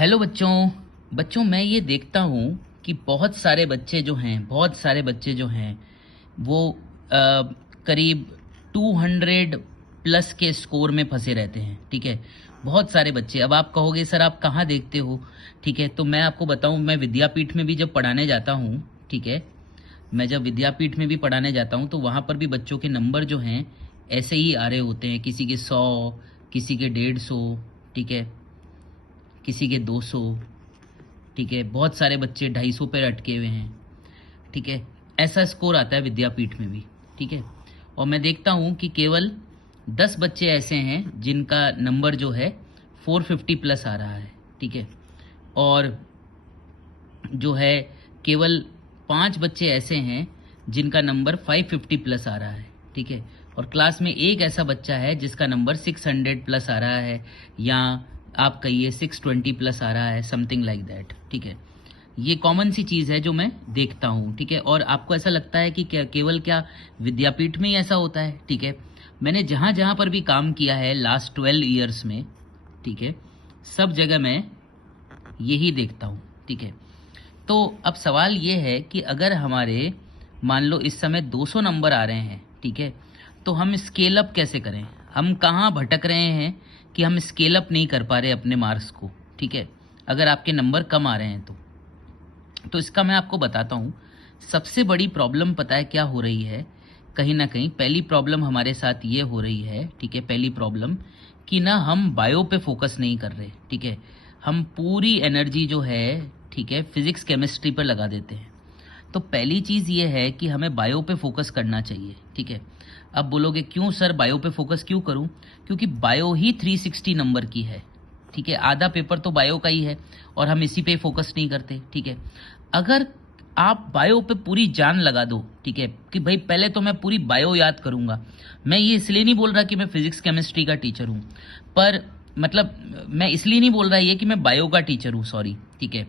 Hello बच्चों। मैं ये देखता हूँ कि बहुत सारे बच्चे जो हैं वो करीब 200 प्लस के स्कोर में फंसे रहते हैं। ठीक है, बहुत सारे बच्चे। अब आप कहोगे सर आप कहाँ देखते हो? ठीक है, तो मैं आपको बताऊँ, मैं विद्यापीठ में भी जब पढ़ाने जाता हूँ, ठीक है, मैं जब विद्यापीठ में भी पढ़ाने जाता हूँ तो वहाँ पर भी बच्चों के नंबर जो हैं ऐसे ही आ रहे होते हैं। किसी के 100, किसी के 150, ठीक है, किसी के 200, ठीक है, बहुत सारे बच्चे 250 पे अटके हुए हैं। ठीक है, ऐसा स्कोर आता है विद्यापीठ में भी। ठीक है, और मैं देखता हूँ कि केवल 10 बच्चे ऐसे हैं जिनका नंबर जो है 450 प्लस आ रहा है। ठीक है, और जो है केवल 5 बच्चे ऐसे हैं जिनका नंबर 550 प्लस आ रहा है। ठीक है, और क्लास में एक ऐसा बच्चा है जिसका नंबर 600 प्लस आ रहा है, या आप कहिए 620 प्लस आ रहा है, समथिंग लाइक दैट। ठीक है, ये कॉमन सी चीज़ है जो मैं देखता हूँ। ठीक है, और आपको ऐसा लगता है कि केवल क्या विद्यापीठ में ही ऐसा होता है? ठीक है, मैंने जहाँ जहाँ पर भी काम किया है लास्ट 12 ईयर्स में, ठीक है, सब जगह मैं यही देखता हूँ। ठीक है, तो अब सवाल ये है कि अगर हमारे मान लो इस समय 200 नंबर आ रहे हैं, ठीक है, तो हम स्केल अप कैसे करें? हम कहाँ भटक रहे हैं कि हम स्केल अप नहीं कर पा रहे अपने मार्क्स को? ठीक है, अगर आपके नंबर कम आ रहे हैं तो इसका मैं आपको बताता हूँ। सबसे बड़ी प्रॉब्लम पता है क्या हो रही है? कहीं ना कहीं पहली प्रॉब्लम हमारे साथ ये हो रही है, ठीक है, पहली प्रॉब्लम कि ना हम बायो पे फोकस नहीं कर रहे। ठीक है, हम पूरी एनर्जी जो है, ठीक है, फिजिक्स केमिस्ट्री पर लगा देते हैं। तो पहली चीज़ ये है कि हमें बायो पे फोकस करना चाहिए। ठीक है, अब बोलोगे क्यों सर बायो पे फोकस क्यों करूं? क्योंकि बायो ही 360 नंबर की है। ठीक है, आधा पेपर तो बायो का ही है और हम इसी पे फोकस नहीं करते। ठीक है, अगर आप बायो पे पूरी जान लगा दो, ठीक है, कि भाई पहले तो मैं पूरी बायो याद करूंगा। मैं ये इसलिए नहीं बोल रहा कि मैं फिजिक्स केमिस्ट्री का टीचर हूं, पर मतलब मैं इसलिए नहीं बोल रहा ये कि मैं बायो का टीचर हूं, सॉरी। ठीक है,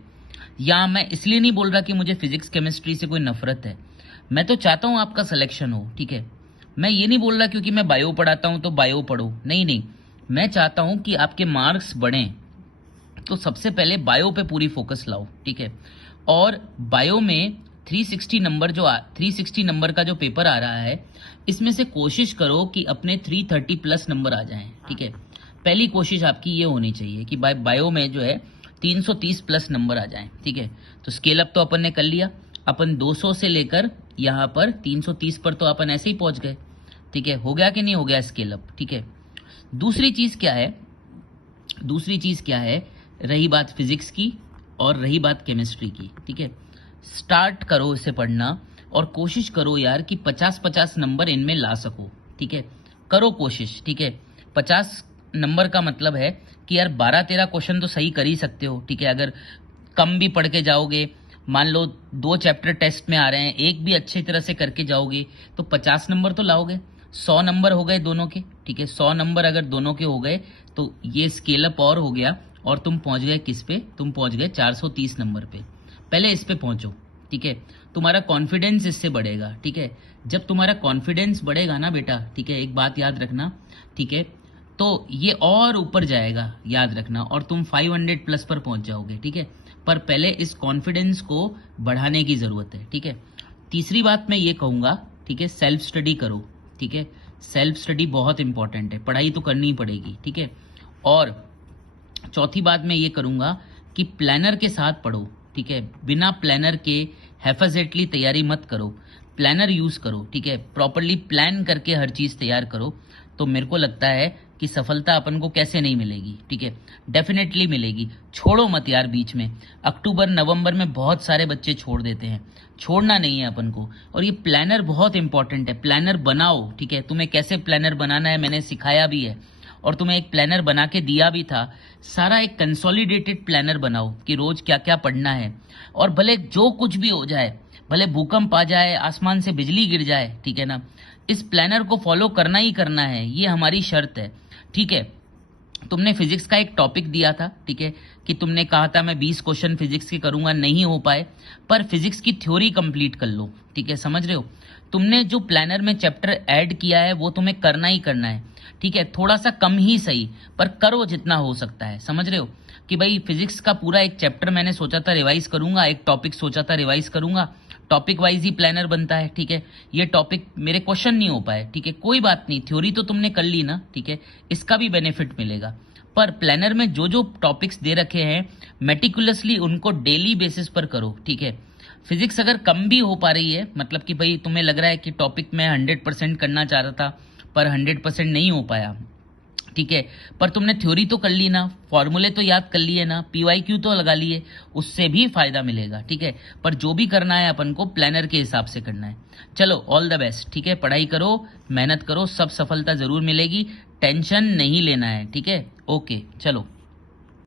या मैं इसलिए नहीं बोल रहा कि मुझे फिजिक्स केमिस्ट्री से कोई नफरत है। मैं तो चाहता हूं आपका सिलेक्शन हो। ठीक है, मैं ये नहीं बोल रहा क्योंकि मैं बायो पढ़ाता हूं तो बायो पढ़ो, नहीं नहीं, मैं चाहता हूं कि आपके मार्क्स बढ़ें तो सबसे पहले बायो पे पूरी फोकस लाओ। ठीक है, और बायो में 360 नंबर का जो पेपर आ रहा है, इसमें से कोशिश करो कि अपने 330 प्लस नंबर आ जाएं। ठीक है, पहली कोशिश आपकी ये होनी चाहिए कि बायो में जो है 330 प्लस नंबर आ जाएं। ठीक है, तो स्केल अप तो अपन ने कर लिया, अपन 200 से लेकर यहाँ पर 330 पर तो अपन ऐसे ही पहुंच गए। ठीक है, हो गया कि नहीं हो गया स्केल अप? ठीक है, दूसरी चीज क्या है? रही बात फिजिक्स की और रही बात केमिस्ट्री की। ठीक है, स्टार्ट करो इसे पढ़ना और कोशिश करो यार कि 50-50 नंबर इनमें ला सको। ठीक है, करो कोशिश। ठीक है, 50 नंबर का मतलब है कि यार 12-13 क्वेश्चन तो सही कर ही सकते हो। ठीक है, अगर कम भी पढ़ के जाओगे, मान लो 2 चैप्टर टेस्ट में आ रहे हैं, एक भी अच्छी तरह से करके जाओगे तो 50 नंबर तो लाओगे। 100 नंबर हो गए दोनों के। ठीक है, 100 नंबर अगर दोनों के हो गए तो ये स्केल अप और हो गया, और तुम पहुंच गए किस पे? तुम पहुंच गए 430 नंबर पे। पहले इस पे पहुंचो। ठीक है, तुम्हारा कॉन्फिडेंस इससे बढ़ेगा। ठीक है, जब तुम्हारा कॉन्फिडेंस बढ़ेगा ना बेटा, ठीक है, एक बात याद रखना, ठीक है, तो ये और ऊपर जाएगा, याद रखना, और तुम 500 प्लस पर पहुंच जाओगे। ठीक है, पर पहले इस कॉन्फिडेंस को बढ़ाने की जरूरत है। ठीक है, तीसरी बात मैं ये कहूंगा, ठीक है, सेल्फ स्टडी करो। ठीक है, सेल्फ स्टडी बहुत इंपॉर्टेंट है, पढ़ाई तो करनी ही पड़ेगी। ठीक है, और चौथी बात मैं ये करूंगा कि प्लानर के साथ पढ़ो। ठीक है, बिना प्लानर के हैफजेटली तैयारी मत करो, प्लानर यूज करो। ठीक है, प्रॉपरली प्लान करके हर चीज तैयार करो, तो मेरे को लगता है कि सफलता अपन को कैसे नहीं मिलेगी। ठीक है, डेफिनेटली मिलेगी। छोड़ो मत यार बीच में। अक्टूबर नवंबर में बहुत सारे बच्चे छोड़ देते हैं, छोड़ना नहीं है अपन को। और ये प्लानर बहुत इंपॉर्टेंट है, प्लानर बनाओ। ठीक है, तुम्हें कैसे प्लानर बनाना है मैंने सिखाया भी है, और तुम्हें एक प्लानर बना के दिया भी था। सारा एक कंसोलिडेटेड प्लानर बनाओ कि रोज क्या क्या पढ़ना है, और भले जो कुछ भी हो जाए, भले भूकंप आ जाए, आसमान से बिजली गिर जाए, ठीक है ना, इस प्लानर को फॉलो करना ही करना है, ये हमारी शर्त है। ठीक है, तुमने फिजिक्स का एक टॉपिक दिया था, ठीक है, कि तुमने कहा था मैं 20 क्वेश्चन फिजिक्स के करूंगा, नहीं हो पाए, पर फिजिक्स की थ्योरी कंप्लीट कर लो। ठीक है, समझ रहे हो? तुमने जो प्लानर में चैप्टर ऐड किया है वो तुम्हें करना ही करना है। ठीक है, थोड़ा सा कम ही सही, पर करो जितना हो सकता है। समझ रहे हो कि भाई फिजिक्स का पूरा एक चैप्टर मैंने सोचा था रिवाइज करूंगा, एक टॉपिक सोचा था रिवाइज करूंगा, टॉपिक वाइज ही प्लानर बनता है। ठीक है, ये टॉपिक मेरे क्वेश्चन नहीं हो पाए, ठीक है, कोई बात नहीं, थ्योरी तो तुमने कर ली ना, ठीक है, इसका भी बेनिफिट मिलेगा। पर प्लानर में जो जो टॉपिक्स दे रखे हैं मेटिकुलसली उनको डेली बेसिस पर करो। ठीक है, फिजिक्स अगर कम भी हो पा रही है, मतलब कि भाई तुम्हें लग रहा है कि टॉपिक में 100% करना चाह रहा था पर 100% नहीं हो पाया, ठीक है, पर तुमने थ्योरी तो कर ली ना, फॉर्मूले तो याद कर लिए ना, पीवाईक्यू तो लगा लिए, उससे भी फायदा मिलेगा। ठीक है, पर जो भी करना है अपन को प्लानर के हिसाब से करना है। चलो ऑल द बेस्ट। ठीक है, पढ़ाई करो, मेहनत करो, सब सफलता जरूर मिलेगी, टेंशन नहीं लेना है। ठीक है, ओके, चलो।